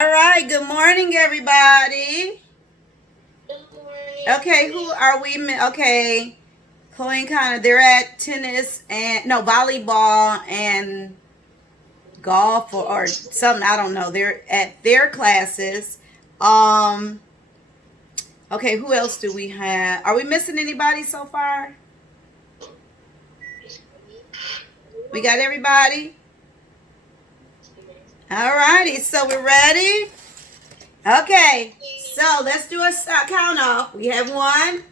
All right, good morning, everybody. Good morning. Okay, who are we? Okay, Chloe and Connor, they're at tennis and no volleyball and golf or something. I don't know. They're at their classes. Um, okay, who else do we have? Are we missing anybody so far? We got everybody. All righty, so we're ready. Okay, so let's do a count off. We have one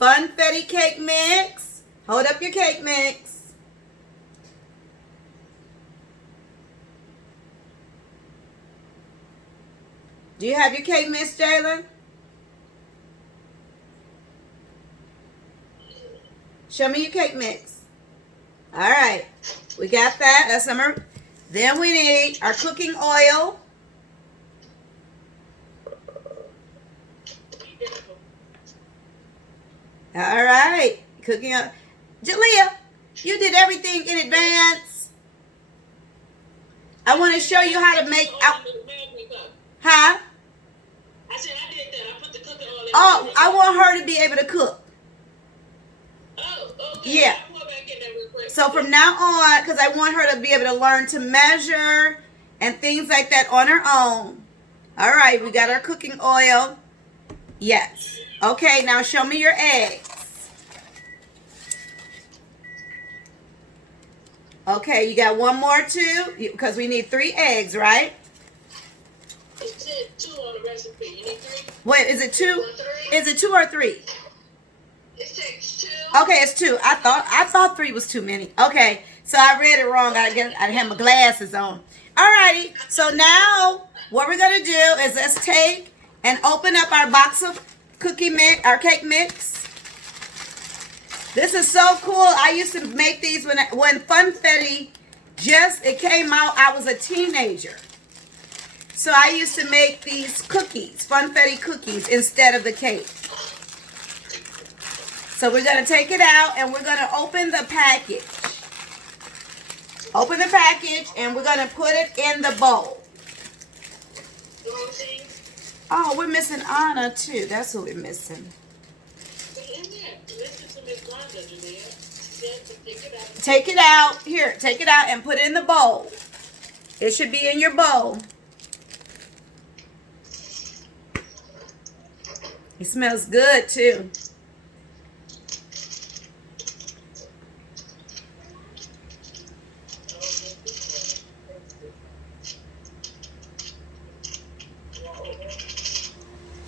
Funfetti cake mix. Hold up your cake mix. Do you have your cake mix, Jalen? Show me your cake mix. All right, we got that. That's number. Then we need our cooking oil. All right, cooking up. Jalea, you did everything in advance. I want to show you how to make. Huh? I said I did that. I put the cooking oil in. Oh, I want her to be able to cook. Oh, okay. Yeah. I'll go back in there real quick. So from now on, because I want her to be able to learn to measure and things like that on her own. All right, we got our cooking oil. Yes. Okay, now show me your eggs. Okay, you got one more too? Because we need 3 eggs, right? It said 2 on the recipe. You need 3? Wait, is it 2? Is it 2 or 3? It says 2. Okay, it's 2. I thought 3 was too many. Okay, so I read it wrong. I have my glasses on. Alrighty, so now what we're gonna do is let's take and open up our box of our cake mix. This is so cool. I used to make these when Funfetti it came out. I was a teenager, so I used to make these cookies, Funfetti cookies, instead of the cake. So we're going to take it out and we're going to open the package. Open the package and we're going to put it in the bowl. Oh, we're missing Anna too. That's what we're missing. Take it out. Here, take it out and put it in the bowl. It should be in your bowl. It smells good too.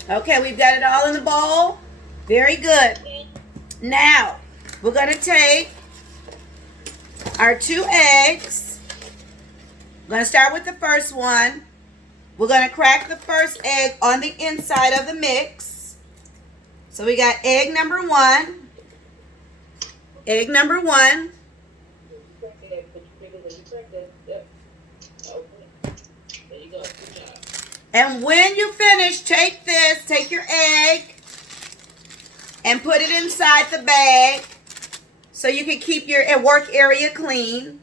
Okay, we've got it all in the bowl. Very good. Now, we're going to take our 2 eggs. We're going to start with the first one. We're going to crack the first egg on the inside of the mix. So we got egg number 1. Egg number 1. And when you finish, take your egg, and put it inside the bag so you can keep your work area clean.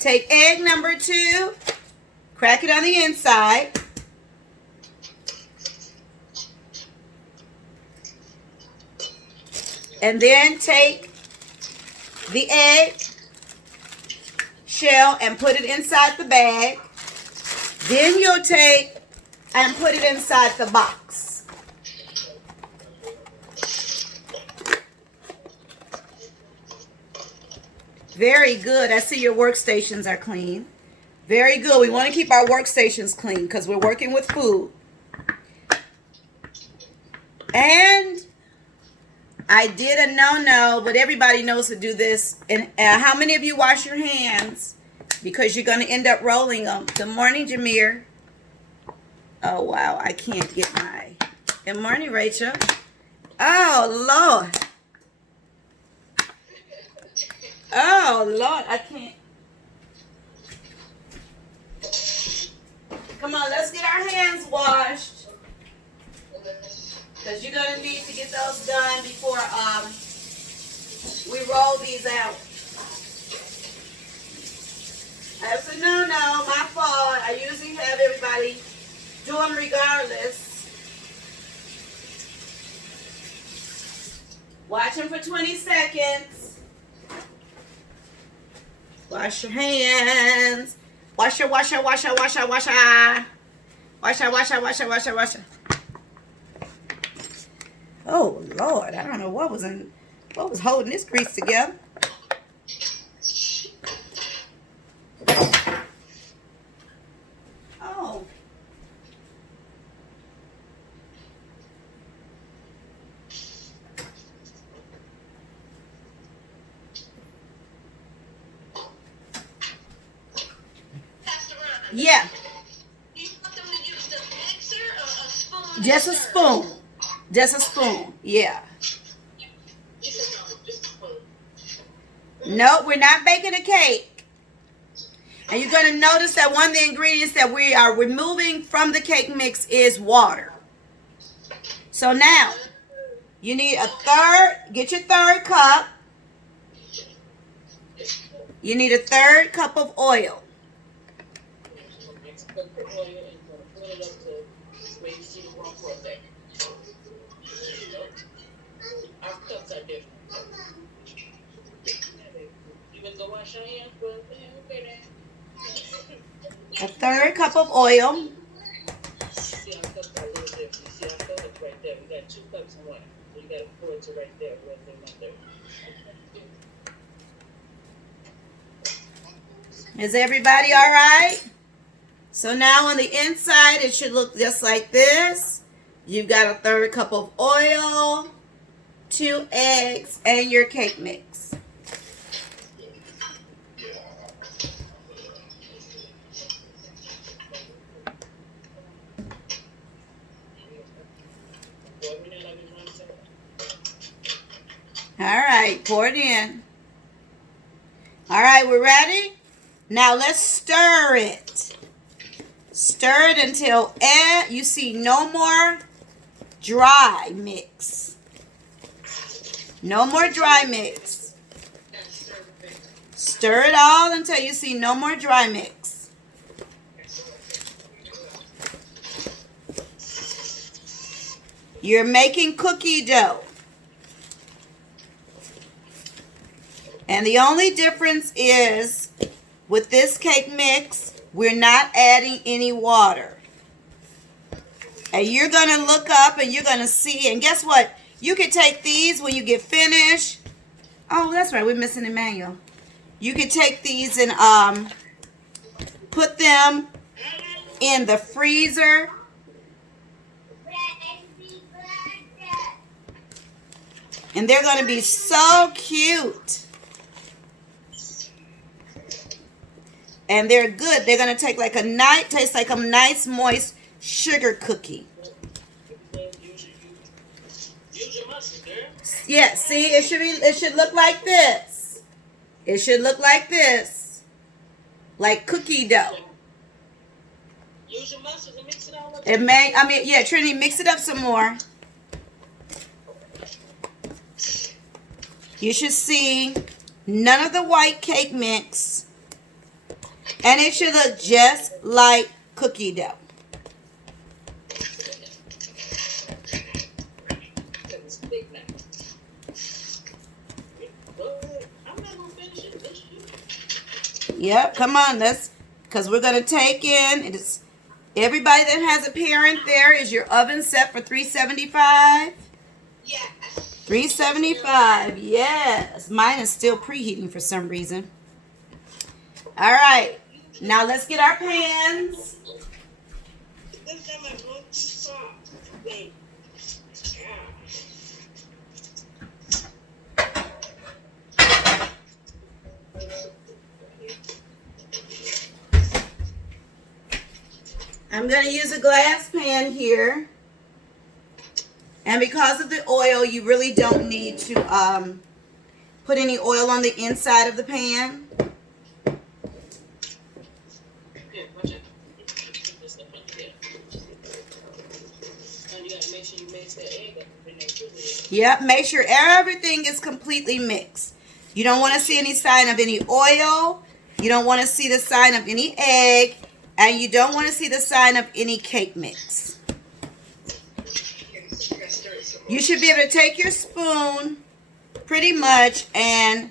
Take egg number 2, crack it on the inside. And then take the egg shell and put it inside the bag. Then you'll take and put it inside the box. Very good. I see your workstations are clean. Very good. We want to keep our workstations clean because we're working with food. And I did a no-no, but everybody knows to do this. And how many of you wash your hands? Because you're going to end up rolling them. Good morning, Jameer. Oh, wow. I can't get my... Good morning, Rachel. Oh, Lord. Oh, Lord. I can't... Come on, let's get our hands washed. Because you're going to need to get those done before we roll these out. That's a no-no, my fault. I usually have everybody do them regardless. Watch them for 20 seconds. Wash your hands. Wash your. Washa. Oh Lord, I don't know what was holding this grease together. Oh. Yeah. Do you want them to use the mixer or a spoon? Just a spoon. Just a spoon. Yeah. No, we're not baking a cake. And you're going to notice that one of the ingredients that we are removing from the cake mix is water. So now, you need get your third cup. You need a third cup of oil. A third cup of oil. Is everybody all right? So now on the inside, it should look just like this. You've got a third cup of oil, 2 eggs, and your cake mix. All right, pour it in. All right, we're ready? Now let's stir it. Stir it until you see no more dry mix. No more dry mix. Stir it all until you see no more dry mix. You're making cookie dough. And the only difference is with this cake mix, we're not adding any water. And you're going to look up and you're going to see. And guess what? You can take these when you get finished. Oh, that's right. We're missing the manual. You can take these and put them in the freezer. And they're going to be so cute. And they're good. They're going to taste like a nice, moist sugar cookie. Yeah, see, it should look like this. It should look like this. Like cookie dough. Use your muscles and mix it all up. Trinity, mix it up some more. You should see none of the white cake mix. And it should look just like cookie dough. Yep, come on, because we're going to take in, everybody that has a parent there, is your oven set for 375? Yes. 375, yes. Mine is still preheating for some reason. All right. Now let's get our pans. I'm going to use a glass pan here. And because of the oil, you really don't need to put any oil on the inside of the pan. Yep, make sure everything is completely mixed. You don't want to see any sign of any oil. You You don't want to see the sign of any egg, and you don't want to see the sign of any cake mix. You should be able to take your spoon pretty much and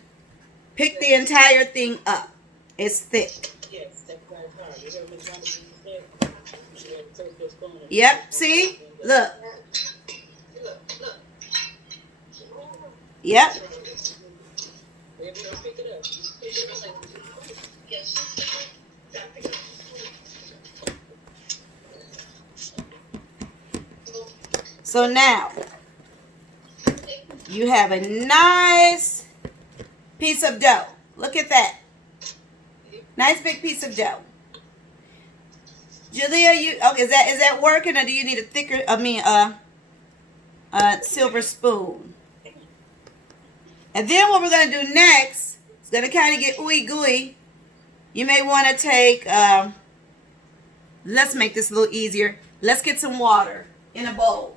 pick the entire thing up. It's thick. Yep, see? Look. Yep. So now, you have a nice piece of dough. Look at that. Nice big piece of dough. Julia, is that working, or do you need a thicker, silver spoon? And then what we're going to do next, it's going to kind of get ooey gooey. You may want to take, let's make this a little easier. Let's get some water in a bowl.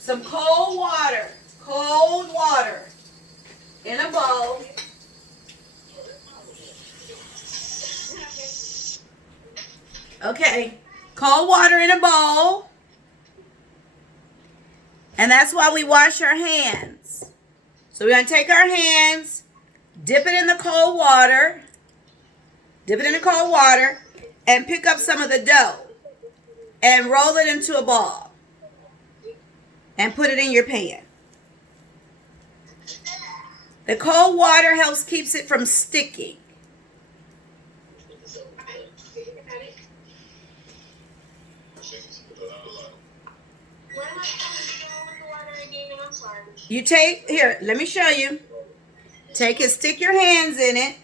Some cold water in a bowl. Okay, cold water in a bowl. And that's why we wash our hands. So we're going to take our hands, dip it in the cold water, and pick up some of the dough and roll it into a ball and put it in your pan. The cold water keeps it from sticking. You take, here, let me show you. Take it, stick your hands in it.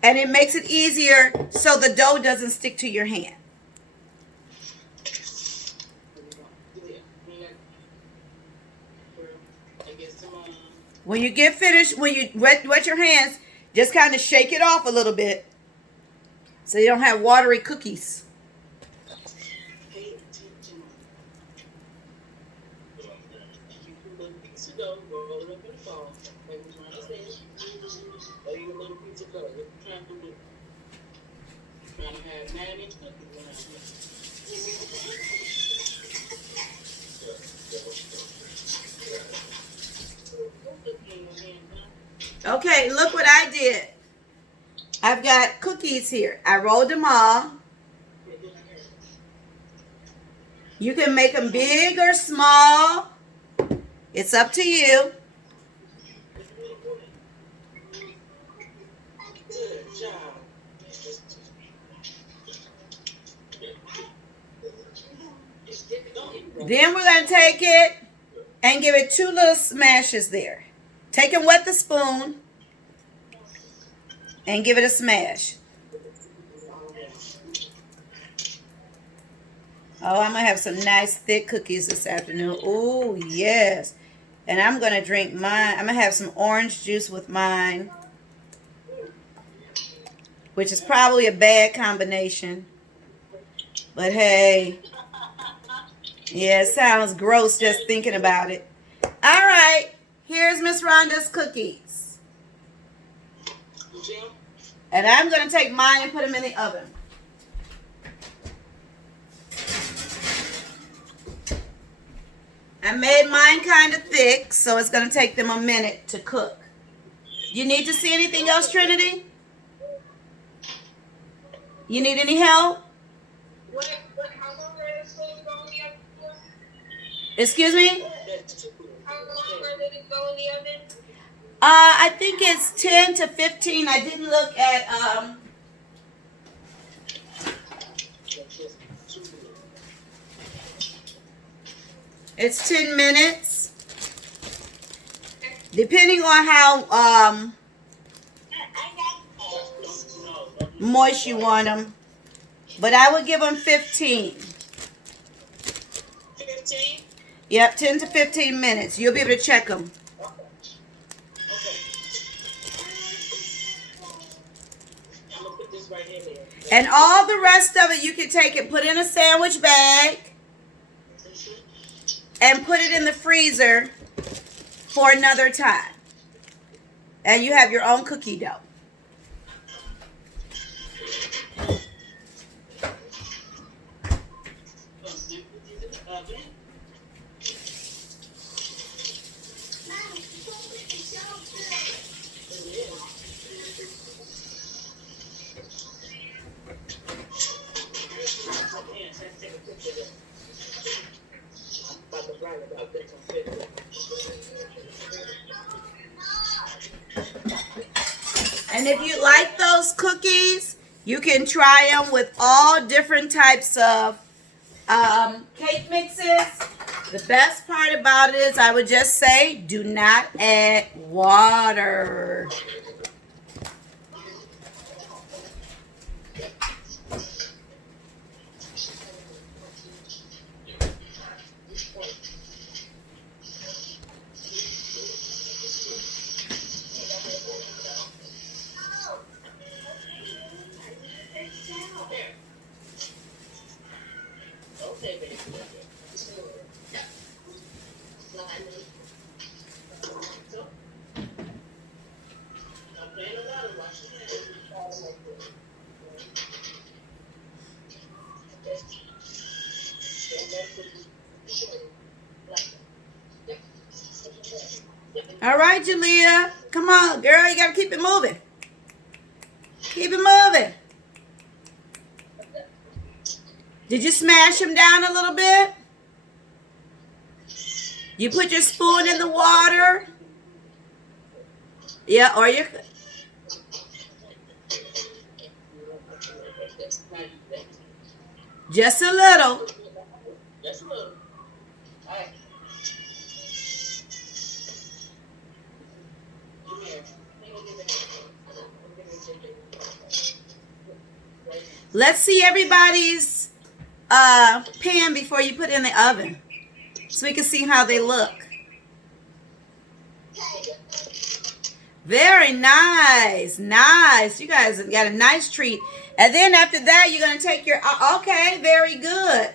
And it makes it easier so the dough doesn't stick to your hand. When you get finished, when you wet your hands, just kind of shake it off a little bit so you don't have watery cookies. Okay, look what I did. I've got cookies here. I rolled them all. You can make them big or small. It's up to you. Then we're going to take it and give it 2 little smashes there. Take and wet the spoon and give it a smash. Oh, I'm going to have some nice thick cookies this afternoon. Oh, yes. And I'm going to drink mine. I'm going to have some orange juice with mine, which is probably a bad combination. But hey, yeah, it sounds gross just thinking about it. All right. Here's Miss Rhonda's cookies. And I'm going to take mine and put them in the oven. I made mine kind of thick, so it's going to take them a minute to cook. You need to see anything else, Trinity? You need any help? How long are the spoons going in the oven? Excuse me? How long are they go in the oven? I think it's 10 to 15. I didn't look at it's 10 minutes. Depending on how moist you want them. But I would give them 15. 15? Yep, 10 to 15 minutes. You'll be able to check them. And all the rest of it, you can take and put in a sandwich bag and put it in the freezer for another time. And you have your own cookie dough. And if you like those cookies, you can try them with all different types of cake mixes. The best part about it is I would just say do not add water. All right, Jalea. Come on, girl. You got to keep it moving. Keep it moving. Did you smash them down a little bit? You put your spoon in the water? Yeah, or you... Just a little. Just a little. All right. Let's see everybody's pan before you put it in the oven, so we can see how they look. Very nice. Nice. You guys have got a nice treat. And then after that, you're going to take your... Okay, very good.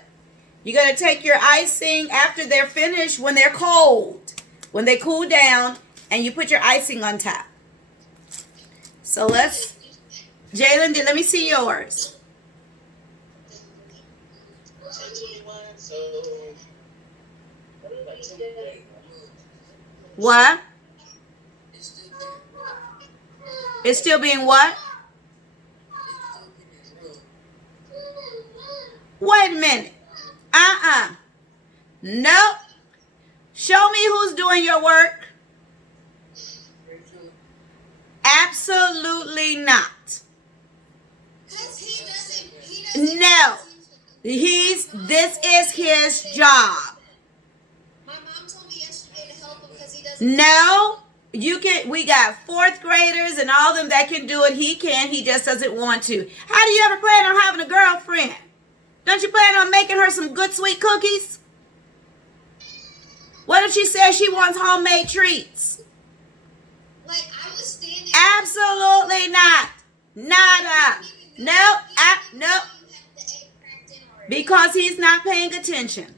You're going to take your icing after they're finished when they're cold. When they cool down, and you put your icing on top. So let's... Jalen, let me see yours. What? It's still being what? Wait a minute. Nope. Show me who's doing your work. Absolutely not. No. This is his job. My mom told me yesterday to help him because he doesn't. No. We got fourth graders and all of them that can do it. He can. He just doesn't want to. How do you ever plan on having a girlfriend? Don't you plan on making her some good sweet cookies? What if she says she wants homemade treats? Like, I was standing. Absolutely not. Nada. Nope. Nope. Because he's not paying attention.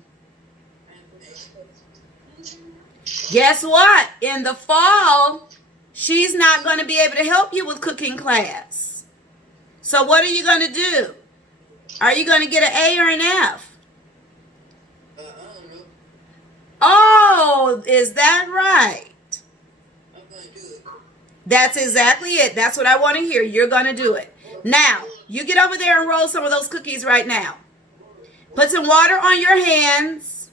Guess what? In the fall, she's not going to be able to help you with cooking class. So what are you going to do? Are you going to get an A or an F? I don't know. Oh, is that right? I'm going to do it. That's exactly it. That's what I want to hear. You're going to do it. Now, you get over there and roll some of those cookies right now. Put some water on your hands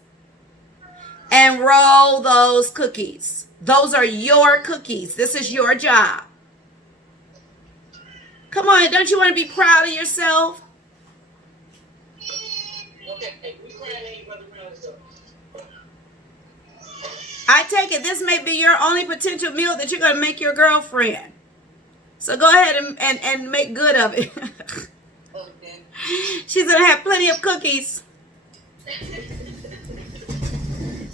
and roll those cookies. Those are your cookies. This is your job. Come on, don't you want to be proud of yourself? Okay, we crying ain't brother around so. I take it this may be your only potential meal that you're going to make your girlfriend. So go ahead and make good of it. Okay. She's going to have plenty of cookies.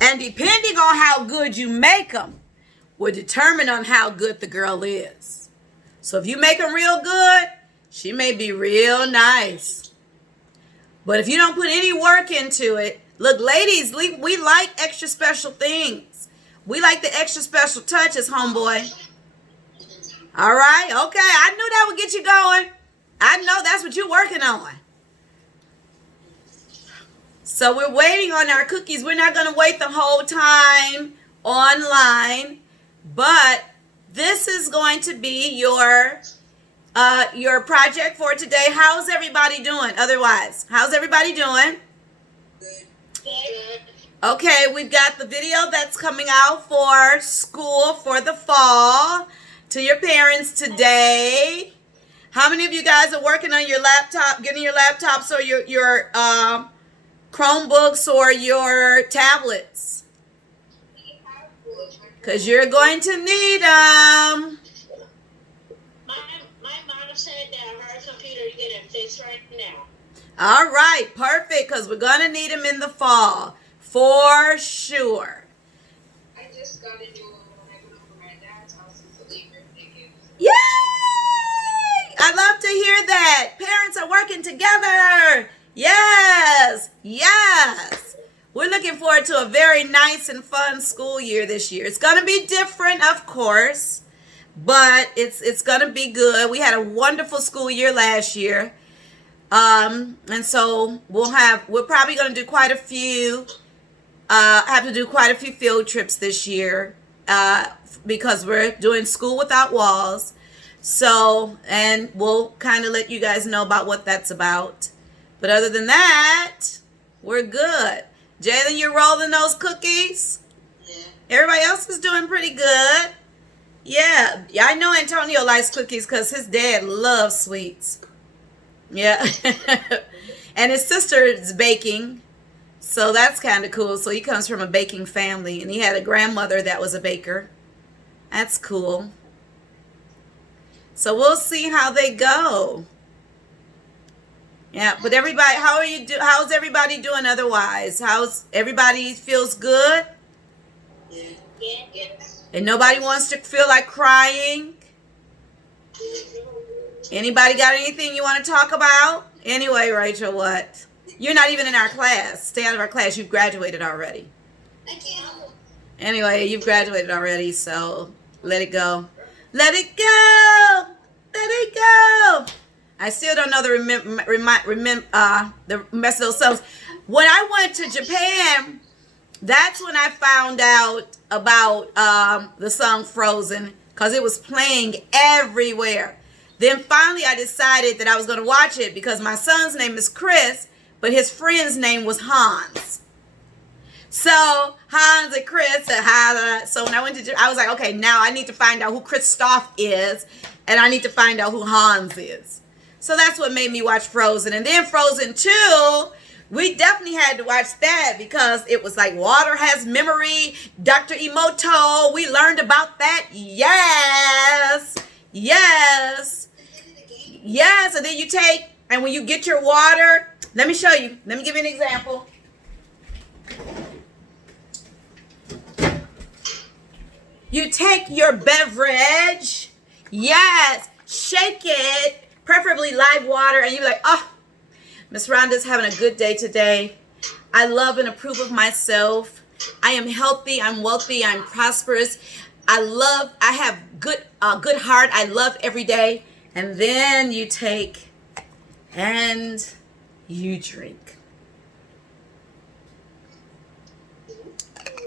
And depending on how good you make them will determine on how good the girl is. So if you make them real good, She may be real nice. But if you don't put any work into it, look, ladies, we like extra special things. We like the extra special touches, homeboy. All right, okay. I knew that would get you going. I know that's what you're working on. So we're waiting on our cookies. We're not going to wait the whole time online, but this is going to be your project for today. How's everybody doing? Otherwise, how's everybody doing? Good. Okay, we've got the video that's coming out for school for the fall to your parents today. How many of you guys are working on your laptop, getting your laptops or your Chromebooks or your tablets? Because you're going to need them. My mom said that her computer is getting fixed right now. All right, perfect, because we're going to need them in the fall, for sure. I just got a new one when I went over my dad's house and the labor ticket. Yay! I love to hear that. Parents are working together. Yes, yes. We're looking forward to a very nice and fun school year this year. It's going to be different, of course, but it's going to be good. We had a wonderful school year last year. And so we're probably going to do quite a few, have to do quite a few field trips this year, because we're doing School Without Walls. So, and we'll kind of let you guys know about what that's about. But other than that, we're good. Jalen, you're rolling those cookies? Yeah. Everybody else is doing pretty good. Yeah, I know Antonio likes cookies because his dad loves sweets. Yeah. And his sister is baking. So that's kind of cool. So he comes from a baking family. And he had a grandmother that was a baker. That's cool. So we'll see how they go. Yeah, but everybody, how's everybody doing otherwise? How's everybody feels good? Yeah. Yes. And nobody wants to feel like crying? Anybody got anything you want to talk about? Anyway, Rachel, what? You're not even in our class. Stay out of our class. You've graduated already. I can't. Anyway, you've graduated already, so let it go. Let it go. Let it go. I still don't know the rest of those songs. When I went to Japan, that's when I found out about the song Frozen, because it was playing everywhere. Then finally I decided that I was going to watch it because my son's name is Chris, but his friend's name was Hans. So Hans and Chris, so when I went to Japan, I was like, okay, now I need to find out who Kristoff is, and I need to find out who Hans is. So that's what made me watch Frozen. And then Frozen 2, we definitely had to watch that because it was like water has memory. Dr. Emoto, we learned about that. Yes. Yes. Yes. And then you take, and when you get your water, let me show you. Let me give you an example. You take your beverage. Yes. Shake it. Preferably live water, and you're like, oh, Miss Rhonda's having a good day today. I love and approve of myself. I am healthy, I'm wealthy, I'm prosperous. I have good heart. I love every day. And then you take and you drink.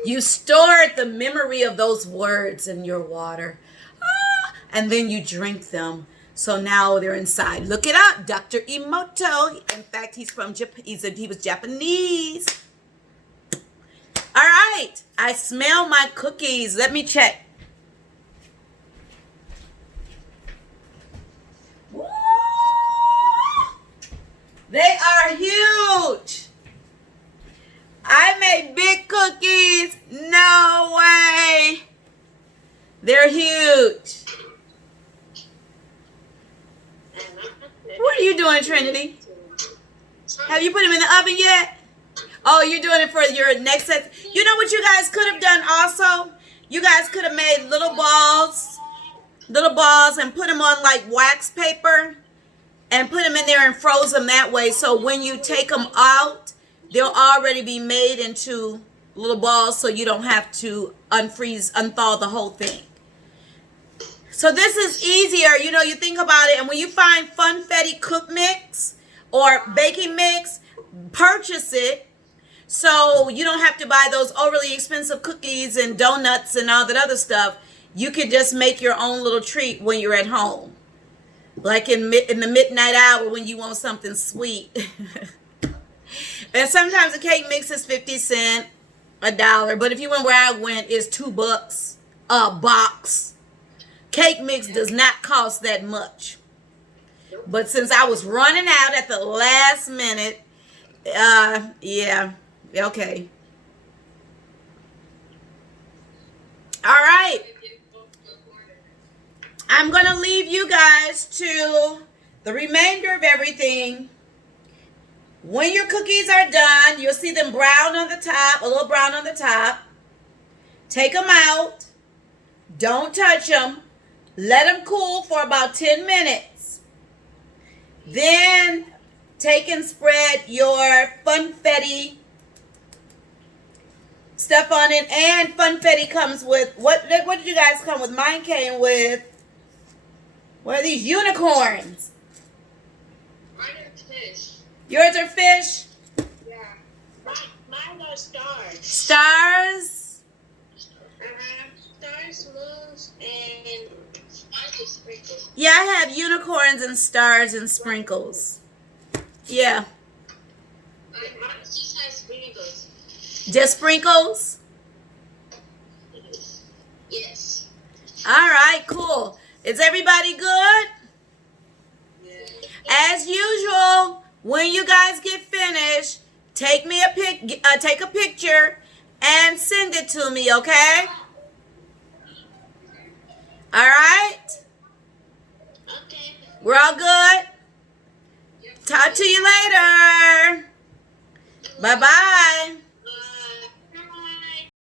You store the memory of those words in your water. And then you drink them. So now they're inside. Look it up, Dr. Emoto. In fact, he's from Japan. He was Japanese. All right, I smell my cookies. Let me check. Woo! They are huge. I made big cookies. No way. They're huge. What are you doing, Trinity? Have you put them in the oven yet? Oh, you're doing it for your next set. You know what you guys could have done also? You guys could have made little balls and put them on like wax paper and put them in there and froze them that way. So when you take them out, they'll already be made into little balls, so you don't have to unthaw the whole thing. So this is easier. You know, you think about it, and when you find Funfetti cook mix or baking mix, purchase it so you don't have to buy those overly expensive cookies and donuts and all that other stuff. You can just make your own little treat when you're at home. Like in the midnight hour when you want something sweet. And sometimes a cake mix is 50 cents, $1. But if you went where I went, it's $2 a box. Cake mix does not cost that much. But since I was running out at the last minute, yeah, okay. All right. I'm going to leave you guys to the remainder of everything. When your cookies are done, you'll see them brown on the top, a little brown on the top. Take them out. Don't touch them. Let them cool for about 10 minutes. Then take and spread your Funfetti stuff on it. And Funfetti comes with, what did you guys come with? Mine came with, what are these? Unicorns. Mine are fish. Yours are fish? Yeah. Mine are stars. Stars? Stars, moons, and I just sprinkles. Yeah, I have unicorns and stars and sprinkles. Yeah. Mine just has sprinkles. Just sprinkles? Yes. All right, cool. Is everybody good? Yeah. As usual, when you guys get finished, take a picture and send it to me, okay? All right? Okay. We're all good? Talk to you later. Bye-bye.